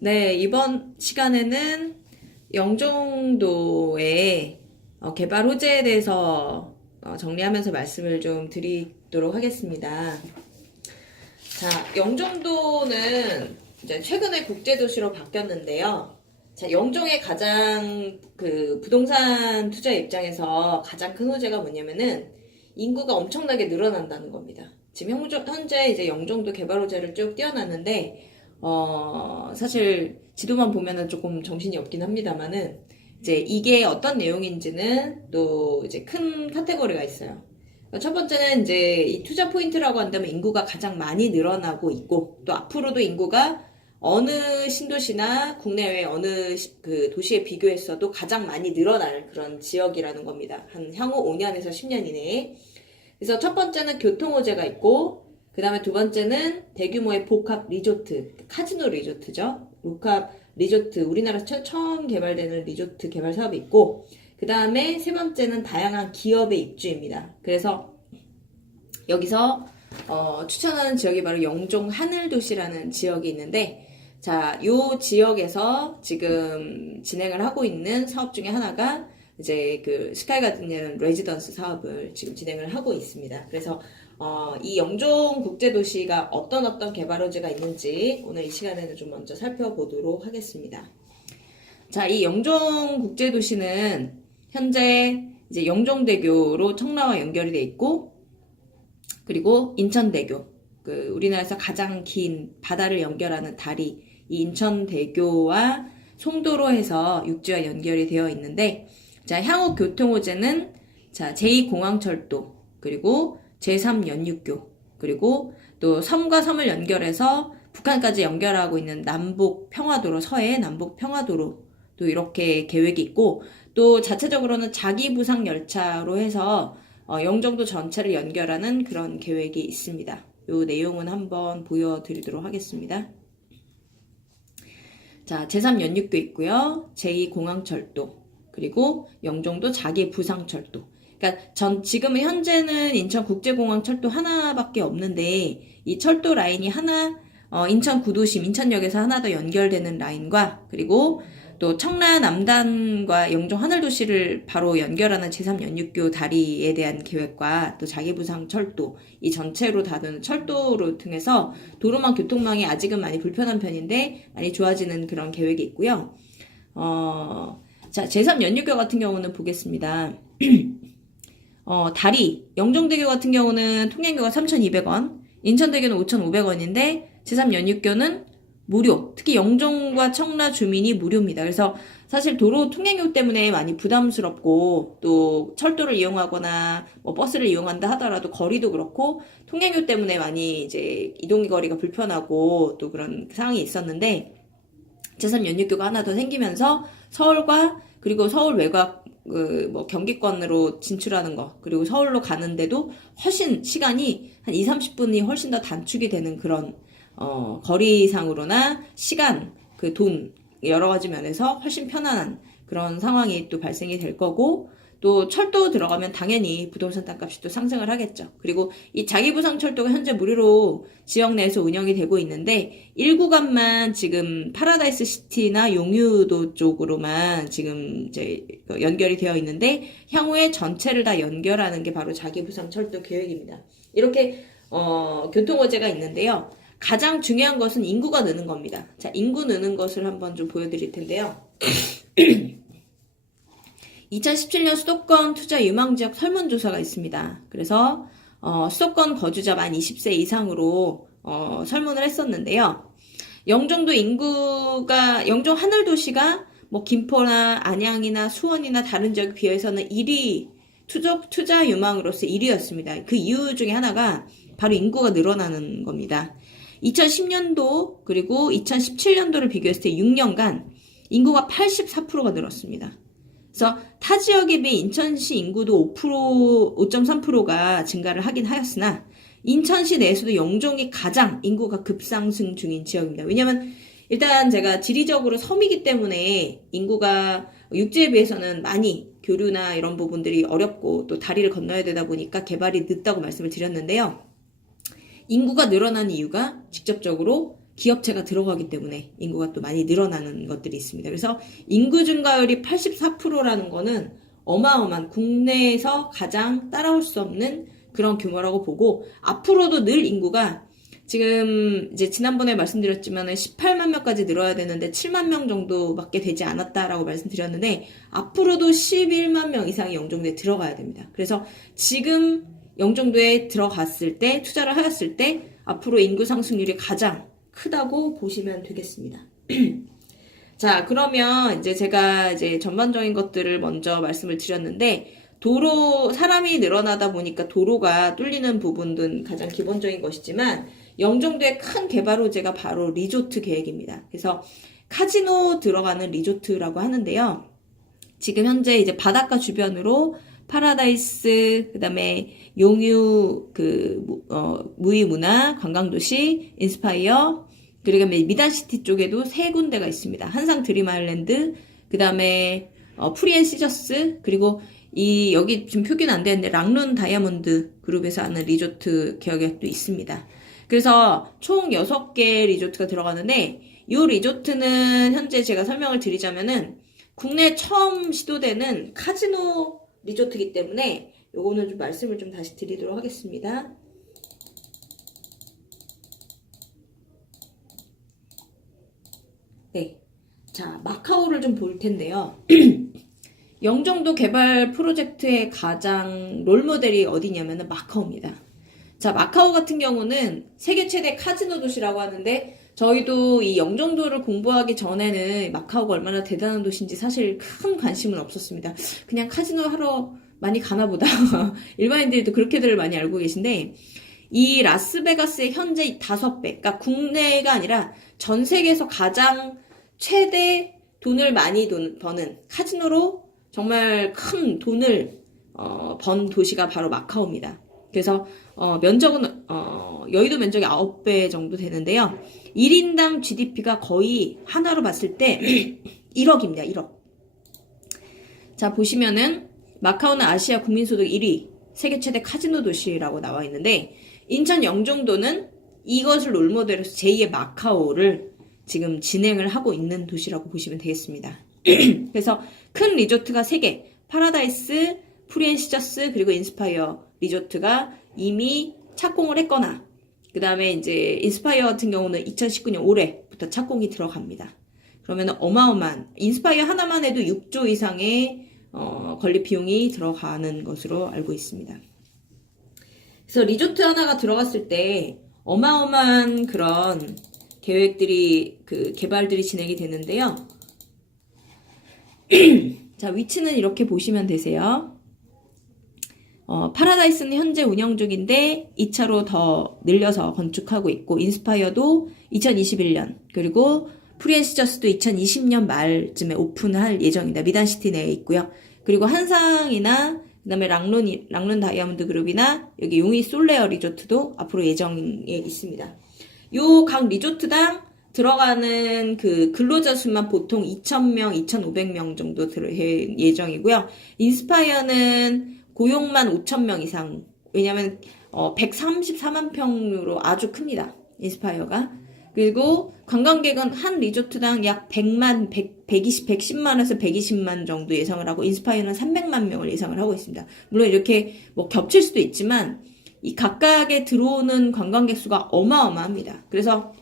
네, 이번 시간에는 영종도의 개발 호재에 대해서 정리하면서 말씀을 좀 드리도록 하겠습니다. 자, 영종도는 이제 최근에 국제도시로 바뀌었는데요. 자, 영종의 가장 부동산 투자 입장에서 가장 큰 호재가 뭐냐면은 인구가 엄청나게 늘어난다는 겁니다. 지금 현재 이제 영종도 개발 호재를 쭉 띄워놨는데 사실 지도만 보면은 조금 정신이 없긴 합니다만은 이제 이게 어떤 내용인지는 또 이제 큰 카테고리가 있어요. 첫 번째는 이제 이 투자 포인트라고 한다면 인구가 가장 많이 늘어나고 있고 또 앞으로도 인구가 어느 신도시나 국내외 어느 도시에 비교했어도 가장 많이 늘어날 그런 지역이라는 겁니다. 한 향후 5년에서 10년 이내에. 그래서 첫 번째는 교통 호재가 있고 그 다음에 두 번째는 대규모의 복합 리조트, 카지노 리조트죠. 복합 리조트, 우리나라에서 처음 개발되는 리조트 개발 사업이 있고 그 다음에 세 번째는 다양한 기업의 입주입니다. 그래서 여기서 추천하는 지역이 바로 영종 하늘도시라는 지역이 있는데 자, 요 지역에서 지금 진행을 하고 있는 사업 중에 하나가 이제 스카이가든이라는 레지던스 사업을 지금 진행을 하고 있습니다. 그래서 이 영종 국제도시가 어떤 개발 호재가 있는지 오늘 이 시간에는 좀 먼저 살펴보도록 하겠습니다. 자, 이 영종 국제도시는 현재 이제 영종대교로 청라와 연결이 돼 있고 그리고 인천대교, 우리나라에서 가장 긴 바다를 연결하는 다리, 이 인천대교와 송도로 해서 육지와 연결이 되어 있는데, 자, 향후 교통 호재는 자, 제2공항철도, 그리고 제3연육교, 그리고 또 섬과 섬을 연결해서 북한까지 연결하고 있는 남북 평화도로, 서해 남북 평화도로 또 이렇게 계획이 있고, 또 자체적으로는 자기부상 열차로 해서 영종도 전체를 연결하는 그런 계획이 있습니다. 이 내용은 한번 보여드리도록 하겠습니다. 자, 제3연육도 있고요. 제2공항철도, 그리고 영종도 자기부상철도. 그러니까 지금은 현재는 인천국제공항철도 하나밖에 없는데 이 철도 라인이 하나 인천 구도심 인천역에서 하나 더 연결되는 라인과 그리고 또 청라 남단과 영종 하늘도시를 바로 연결하는 제3연육교 다리에 대한 계획과 또 자기부상 철도 이 전체로 다루는 철도를 통해서 도로망 교통망이 아직은 많이 불편한 편인데 많이 좋아지는 그런 계획이 있고요. 자, 제3연육교 같은 경우는 보겠습니다. 다리 영종대교 같은 경우는 통행료가 3,200원, 인천대교는 5,500원인데 제3연육교는 무료. 특히 영종과 청라 주민이 무료입니다. 그래서 사실 도로 통행료 때문에 많이 부담스럽고 또 철도를 이용하거나 뭐 버스를 이용한다 하더라도 거리도 그렇고 통행료 때문에 많이 이제 이동 거리가 불편하고 또 그런 상황이 있었는데 제3연육교가 하나 더 생기면서 서울과 그리고 서울 외곽 경기권으로 진출하는 거 그리고 서울로 가는데도 훨씬 시간이 한 20-30분이 훨씬 더 단축이 되는 그런 거리상으로나 시간, 돈, 여러 가지 면에서 훨씬 편안한 그런 상황이 또 발생이 될 거고, 또 철도 들어가면 당연히 부동산 땅값이 또 상승을 하겠죠. 그리고 이 자기부상 철도가 현재 무료로 지역 내에서 운영이 되고 있는데, 1구간만 지금 파라다이스 시티나 용유도 쪽으로만 지금 이제 연결이 되어 있는데, 향후에 전체를 다 연결하는 게 바로 자기부상 철도 계획입니다. 이렇게, 교통 호재가 있는데요. 가장 중요한 것은 인구가 느는 겁니다. 자, 인구 느는 것을 한번 좀 보여드릴 텐데요. 2017년 수도권 투자 유망지역 설문조사가 있습니다. 그래서 수도권 거주자 만 20세 이상으로 설문을 했었는데요. 영종도 인구가 영종 하늘도시가 뭐 김포나 안양이나 수원이나 다른 지역에 비해서는 1위 투자 유망으로서 1위였습니다. 그 이유 중에 하나가 바로 인구가 늘어나는 겁니다. 2010년도 그리고 2017년도를 비교했을 때 6년간 인구가 84%가 늘었습니다. 그래서 타 지역에 비해 인천시 인구도 5.3%가 증가를 하긴 하였으나 인천시 내에서도 영종이 가장 인구가 급상승 중인 지역입니다. 왜냐하면 일단 제가 지리적으로 섬이기 때문에 인구가 육지에 비해서는 많이 교류나 이런 부분들이 어렵고 또 다리를 건너야 되다 보니까 개발이 늦다고 말씀을 드렸는데요. 인구가 늘어난 이유가 직접적으로 기업체가 들어가기 때문에 인구가 또 많이 늘어나는 것들이 있습니다. 그래서 인구 증가율이 84%라는 거는 어마어마한 국내에서 가장 따라올 수 없는 그런 규모라고 보고 앞으로도 늘 인구가 지금 이제 지난번에 말씀드렸지만 18만 명까지 늘어야 되는데 7만 명 정도밖에 되지 않았다라고 말씀드렸는데 앞으로도 11만 명 이상이 영종도에 들어가야 됩니다. 그래서 지금 영종도에 들어갔을 때 투자를 하였을 때 앞으로 인구 상승률이 가장 크다고 보시면 되겠습니다. 자, 그러면 이제 제가 이제 전반적인 것들을 먼저 말씀을 드렸는데 도로 사람이 늘어나다 보니까 도로가 뚫리는 부분은 가장 기본적인 것이지만 영종도의 큰 개발 호재가 바로 리조트 계획입니다. 그래서 카지노 들어가는 리조트라고 하는데요. 지금 현재 이제 바닷가 주변으로 파라다이스, 그다음에 용유 무의문화 관광도시, 인스파이어, 그리고 미단시티 쪽에도 세 군데가 있습니다. 한상 드림 아일랜드, 그다음에 프리앤 시저스, 그리고 여기 지금 표기는 안 되는데 랑룬 다이아몬드 그룹에서 하는 리조트 계획도 있습니다. 그래서 총 6개 리조트가 들어가는데 이 리조트는 현재 제가 설명을 드리자면은 국내 처음 시도되는 카지노 리조트이기 때문에 요거는 좀 말씀을 좀 다시 드리도록 하겠습니다. 네. 자, 마카오를 좀 볼 텐데요. 영종도 개발 프로젝트의 가장 롤모델이 어디냐면은 마카오입니다. 자, 마카오 같은 경우는 세계 최대 카지노 도시라고 하는데 저희도 이 영종도를 공부하기 전에는 마카오가 얼마나 대단한 도시인지 사실 큰 관심은 없었습니다. 그냥 카지노 하러 많이 가나 보다. 일반인들도 그렇게들 많이 알고 계신데 이 라스베가스의 현재 5배, 그러니까 국내가 아니라 전 세계에서 가장 최대 돈을 많이 버는 카지노로 정말 큰 돈을 번 도시가 바로 마카오입니다. 그래서 면적은 여의도 면적이 9배 정도 되는데요. 1인당 GDP가 거의 하나로 봤을 때 1억입니다. 1억. 자, 보시면은 마카오는 아시아 국민소득 1위, 세계 최대 카지노 도시라고 나와 있는데 인천 영종도는 이것을 롤모델로 해서 제2의 마카오를 지금 진행을 하고 있는 도시라고 보시면 되겠습니다. 그래서 큰 리조트가 3개, 파라다이스, 프리앤시저스, 그리고 인스파이어 리조트가 이미 착공을 했거나 그 다음에 이제 인스파이어 같은 경우는 2019년 올해부터 착공이 들어갑니다. 그러면 어마어마한 인스파이어 하나만 해도 6조 이상의 건립 비용이 들어가는 것으로 알고 있습니다. 그래서 리조트 하나가 들어갔을 때 어마어마한 그런 계획들이 개발들이 진행이 되는데요. 자, 위치는 이렇게 보시면 되세요. 파라다이스는 현재 운영 중인데 2차로 더 늘려서 건축하고 있고 인스파이어도 2021년 그리고 프리앤시저스도 2020년 말쯤에 오픈할 예정입니다. 미단시티 내에 있고요. 그리고 한상이나 그다음에 랑룬 다이아몬드 그룹이나 여기 용이 솔레어 리조트도 앞으로 예정에 있습니다. 요 각 리조트당 들어가는 근로자 수만 보통 2,000명, 2,500명 정도 예정이고요. 인스파이어는 고용만 5,000명 이상. 왜냐면 134만 평으로 아주 큽니다. 인스파이어가. 그리고 관광객은 한 리조트당 약 110만에서 120만 정도 예상을 하고 인스파이어는 300만 명을 예상을 하고 있습니다. 물론 이렇게 겹칠 수도 있지만 이 각각에 들어오는 관광객 수가 어마어마합니다. 그래서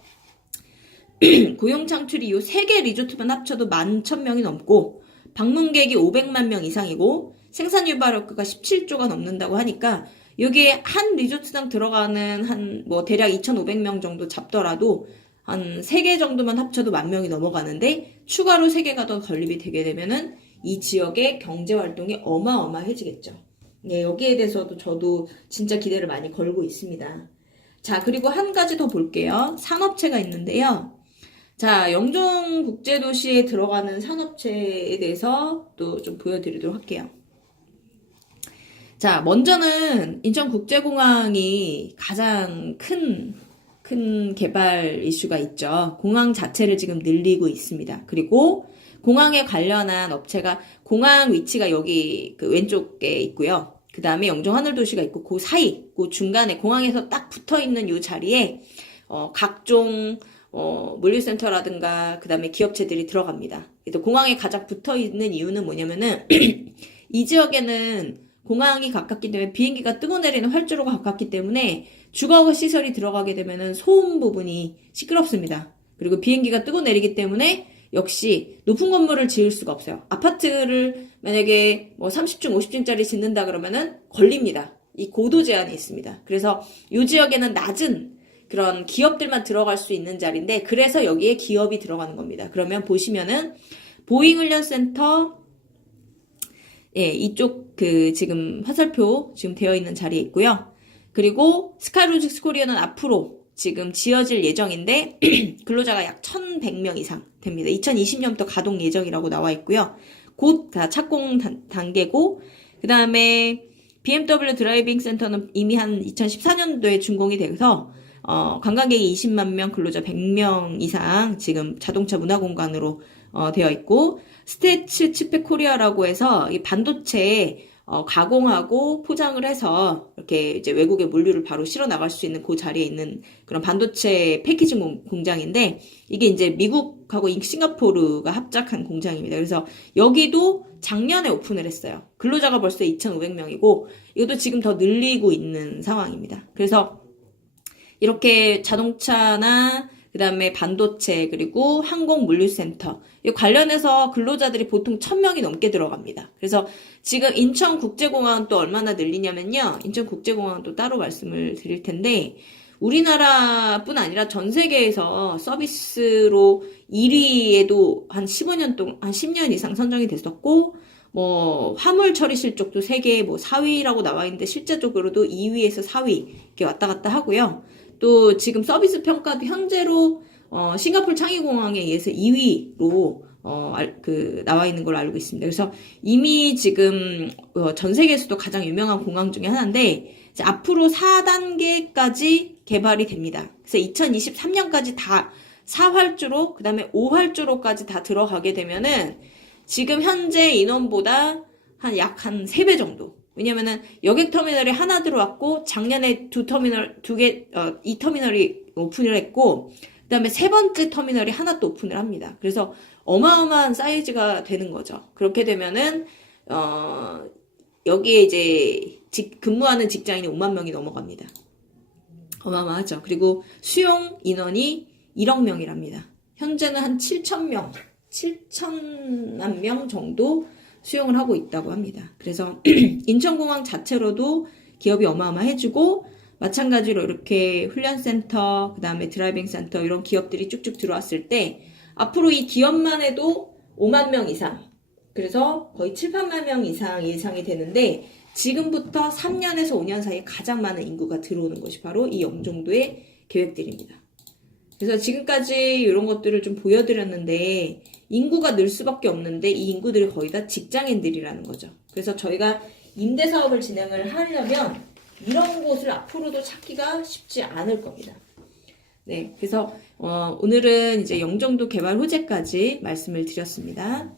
고용 창출이 이 3개 리조트만 합쳐도 11,000명이 넘고 방문객이 500만 명 이상이고 생산 유발효과가 17조가 넘는다고 하니까 여기에 한 리조트당 들어가는 대략 2,500명 정도 잡더라도 한 3개 정도만 합쳐도 10,000명이 넘어가는데 추가로 3개가 더 건립이 되게 되면은 이 지역의 경제 활동이 어마어마해지겠죠. 네, 여기에 대해서도 저도 진짜 기대를 많이 걸고 있습니다. 자, 그리고 한 가지 더 볼게요. 산업체가 있는데요. 자, 영종국제도시에 들어가는 산업체에 대해서 또 좀 보여드리도록 할게요. 자, 먼저는 인천국제공항이 가장 큰 개발 이슈가 있죠. 공항 자체를 지금 늘리고 있습니다. 그리고 공항에 관련한 업체가 공항 위치가 여기 왼쪽에 있고요. 그 다음에 영종하늘도시가 있고 그 사이, 그 중간에 공항에서 딱 붙어 있는 이 자리에 각종 물류센터라든가 그 다음에 기업체들이 들어갑니다. 또 공항에 가장 붙어 있는 이유는 뭐냐면은 이 지역에는 공항이 가깝기 때문에 비행기가 뜨고 내리는 활주로가 가깝기 때문에 주거 시설이 들어가게 되면은 소음 부분이 시끄럽습니다. 그리고 비행기가 뜨고 내리기 때문에 역시 높은 건물을 지을 수가 없어요. 아파트를 만약에 뭐 30층, 50층짜리 짓는다 그러면은 걸립니다. 이 고도 제한이 있습니다. 그래서 이 지역에는 낮은 그런 기업들만 들어갈 수 있는 자리인데 그래서 여기에 기업이 들어가는 겁니다. 그러면 보시면은 보잉 훈련센터 예, 이쪽 그 지금 화살표 지금 되어 있는 자리에 있고요. 그리고 스카이로직스 코리아는 앞으로 지금 지어질 예정인데 근로자가 약 1,100명 이상 됩니다. 2020년부터 가동 예정이라고 나와 있고요. 곧 착공 단계고 그 다음에 BMW 드라이빙 센터는 이미 한 2014년도에 준공이 돼서 관광객이 20만 명, 근로자 100명 이상 지금 자동차 문화 공간으로 되어 있고 스테츠 칩백 코리아라고 해서 이 반도체에 가공하고 포장을 해서 이렇게 이제 외국에 물류를 바로 실어 나갈 수 있는 그 자리에 있는 그런 반도체 패키징 공장인데 이게 이제 미국하고 싱가포르가 합작한 공장입니다. 그래서 여기도 작년에 오픈을 했어요. 근로자가 벌써 2,500명이고 이것도 지금 더 늘리고 있는 상황입니다. 그래서 이렇게 자동차나 그 다음에 반도체 그리고 항공물류센터 이 관련해서 근로자들이 보통 1,000명이 넘게 들어갑니다. 그래서 지금 인천국제공항은 또 얼마나 늘리냐면요. 인천국제공항은 또 따로 말씀을 드릴 텐데 우리나라뿐 아니라 전 세계에서 서비스로 1위에도 한 15년 동안 한 10년 이상 선정이 됐었고 뭐 화물 처리 실적도 세계 뭐 4위라고 나와 있는데 실제적으로도 2위에서 4위 이렇게 왔다 갔다 하고요. 또 지금 서비스 평가도 현재로 싱가포르 창의공항에 의해서 2위로 나와 있는 걸로 알고 있습니다. 그래서 이미 지금 전 세계에서도 가장 유명한 공항 중에 하나인데 이제 앞으로 4단계까지 개발이 됩니다. 그래서 2023년까지 다 4활주로 그다음에 5활주로까지 다 들어가게 되면은 지금 현재 인원보다 약 한 3배 정도. 왜냐면은 여객 터미널이 하나 들어왔고 작년에 이 터미널이 오픈을 했고 그다음에 세 번째 터미널이 하나 또 오픈을 합니다. 그래서 어마어마한 사이즈가 되는 거죠. 그렇게 되면은 여기에 이제 근무하는 직장인이 5만 명이 넘어갑니다. 어마어마하죠. 그리고 수용 인원이 1억 명이랍니다. 현재는 한 7천만 명 정도 수용을 하고 있다고 합니다. 그래서 인천공항 자체로도 기업이 어마어마해지고 마찬가지로 이렇게 훈련센터, 그 다음에 드라이빙 센터 이런 기업들이 쭉쭉 들어왔을 때 앞으로 이 기업만 해도 5만 명 이상 그래서 거의 7, 8만 명 이상 예상이 되는데 지금부터 3년에서 5년 사이에 가장 많은 인구가 들어오는 것이 바로 이 영종도의 계획들입니다. 그래서 지금까지 이런 것들을 좀 보여드렸는데 인구가 늘 수밖에 없는데 이 인구들이 거의 다 직장인들이라는 거죠. 그래서 저희가 임대사업을 진행을 하려면 이런 곳을 앞으로도 찾기가 쉽지 않을 겁니다. 네, 그래서 오늘은 이제 영종도 개발 호재까지 말씀을 드렸습니다.